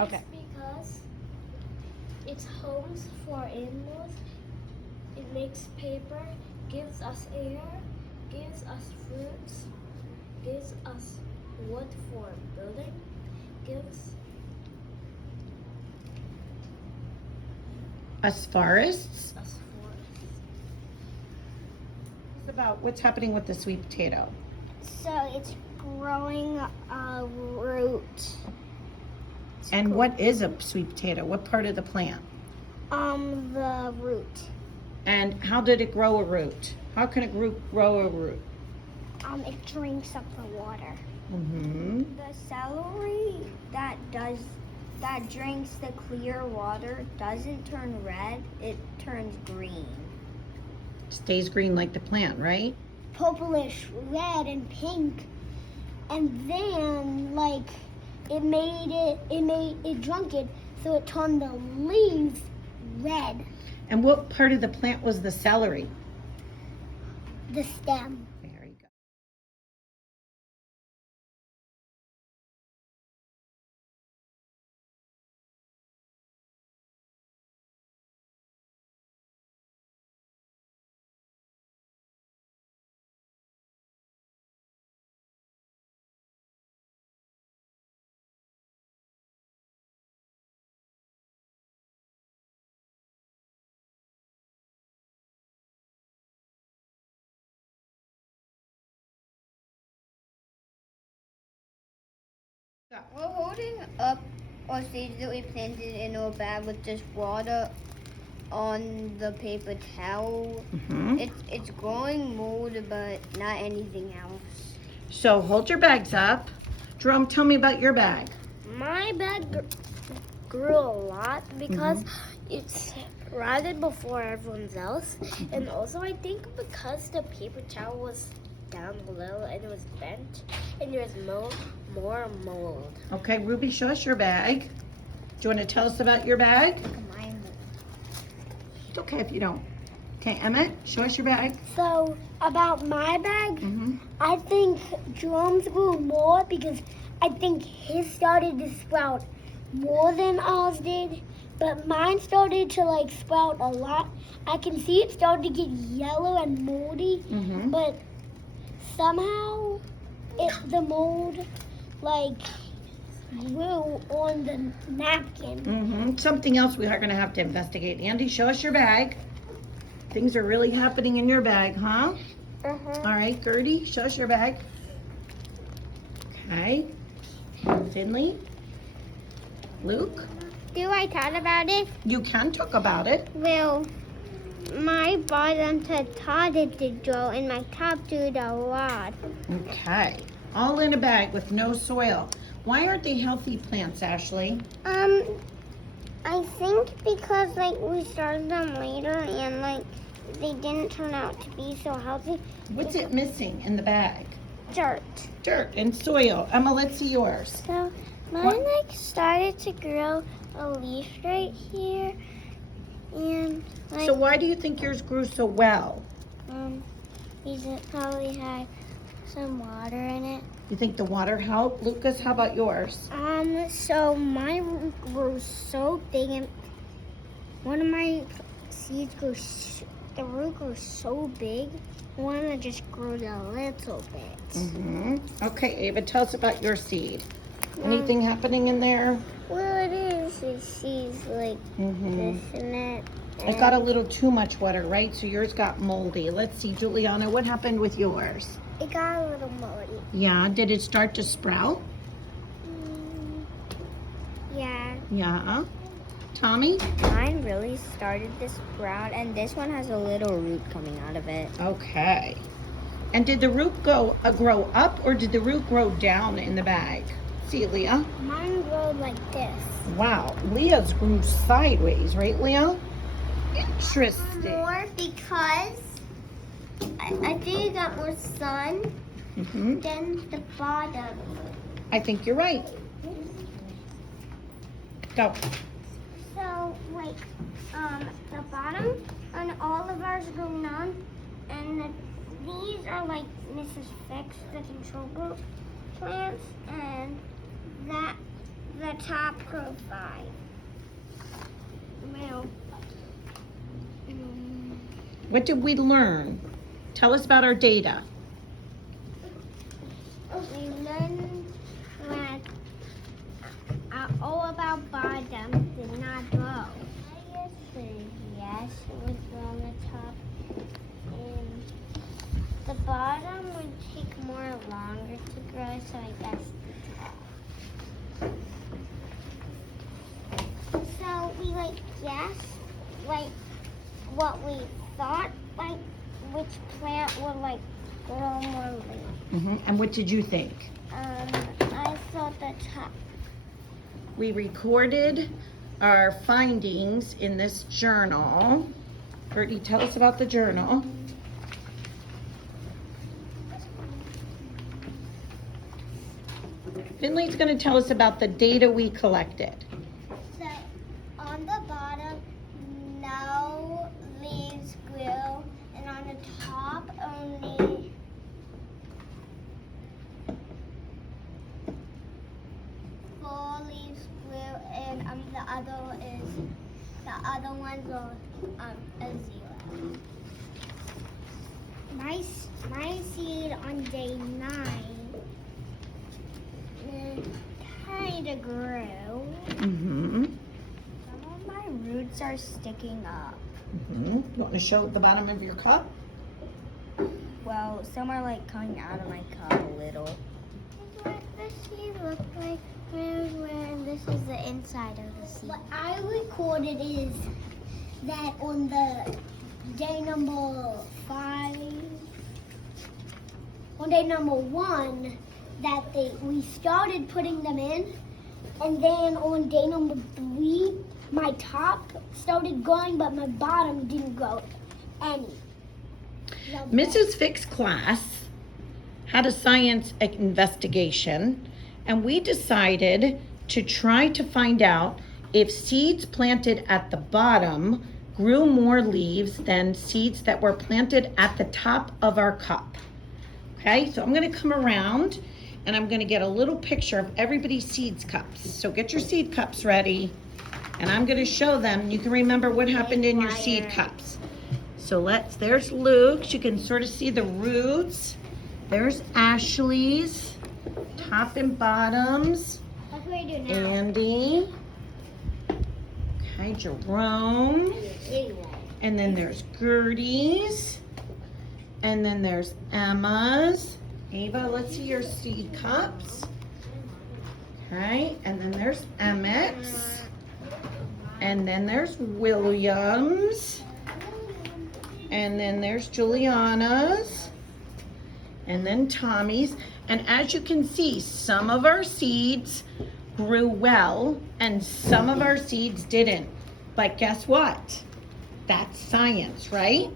Okay. Because it's homes for animals. It makes paper, gives us air, gives us fruits, gives us wood for building, gives Us forests. us forests. It's about what's happening with the sweet potato. So it's growing a root. And what is a sweet potato? What part of the plant? The root. And how did it grow a root? How can it grow a root? It drinks up the water. Mm-hmm. The celery that drinks the clear water doesn't turn red, it turns green. Stays green like the plant, right? Purplish, red, and pink. And then it drunk it, so it turned the leaves red. And what part of the plant was the celery? The stem. There you go. We're holding up our seeds that we planted in our bag with just water on the paper towel. Mm-hmm. It's growing mold, but not anything else. So hold your bags up. Jerome, tell me about your bag. My bag grew a lot because it's rotted before everyone else. And also I think because the paper towel was down below and it was bent and there was more mold. Okay, Ruby, show us your bag. Do you want to tell us about your bag? It's okay if you don't. Okay, Emmett, show us your bag. So about my bag, Mm-hmm. I think Jerome's grew more because I think his started to sprout more than ours did. But mine started to sprout a lot. I can see it started to get yellow and moldy. Mm-hmm. But somehow the mold grew on the napkin. Mm-hmm. Something else we are going to have to investigate. Andy, show us your bag. Things are really happening in your bag, huh? Uh-huh. All right, Gertie, show us your bag. Okay. Finley? Luke? Do I talk about it? You can talk about it. Well, my bottom started to grow and my top did a lot. Okay. All in a bag with no soil. Why aren't they healthy plants, Ashley? I think because we started them later and they didn't turn out to be so healthy. What's it missing in the bag? Dirt. Dirt and soil. Emma, let's see yours. So mine started to grow a leaf right here and So why do you think yours grew so well? because it probably had some water in it. You think the water helped? Lucas, how about yours? So my root grew so big and one of my seeds the root grew so big, one that just grew a little bit. Mm-hmm. Okay, Ava, tell us about your seed. Anything happening in there? Well, it is. It seeds Mm-hmm. this and that. It got a little too much water, right? So yours got moldy. Let's see, Juliana, what happened with yours? It got a little moldy. Yeah, did it start to sprout? Yeah. Yeah. Tommy? Mine really started to sprout, and this one has a little root coming out of it. Okay. And did the root grow up or did the root grow down in the bag? see, Leah. Mine grew like this. Wow, Leah's grew sideways, right, Leah? Interesting. More because I think it got more sun Hmm. than the bottom. I think you're right. Go. So, like, the bottom and all of ours grew none, and these are like Mrs. Fix, the control group plants, and the top grew 5. Well, What did we learn? Tell us about our data. we learned that all about bottom did not grow. Yes, it would grow on the top, and the bottom would take more longer to grow, so I guess the top. So we guessed what we thought which plant would grow more leaves. And what did you think? I thought the top. We recorded our findings in this journal. Bertie, tell us about the journal. Finley's going to tell us about the data we collected. So on the bottom, no leaves grew, and on the top only 4 leaves grew, and the other ones are a 0. My seed on day 9 kind of grew. Mm-hmm. Some of my roots are sticking up. You want to show the bottom of your cup? Well, some are coming out of my cup a little. What does the seed look like? Where this is the inside of the seed. What I recorded is that on the day number 5, on day number 1, that we started putting them in, and then on day number 3, my top started growing, but my bottom didn't grow any. Mrs. Fick's class had a science investigation, and we decided to try to find out if seeds planted at the bottom grew more leaves than seeds that were planted at the top of our cup. Okay, so I'm going to come around and I'm going to get a little picture of everybody's seeds cups. So get your seed cups ready, and I'm going to show them. You can remember what happened in your seed cups. So there's Luke's. You can sort of see the roots. There's Ashley's, top and bottoms. That's what I do now. Andy. Okay, Jerome. And then there's Gertie's. And then there's Emma's. Ava, let's see your seed cups. Okay, and then there's Emmett's. And then there's William's. And then there's Juliana's. And then Tommy's. And as you can see, some of our seeds grew well and some of our seeds didn't. But guess what? That's science, right?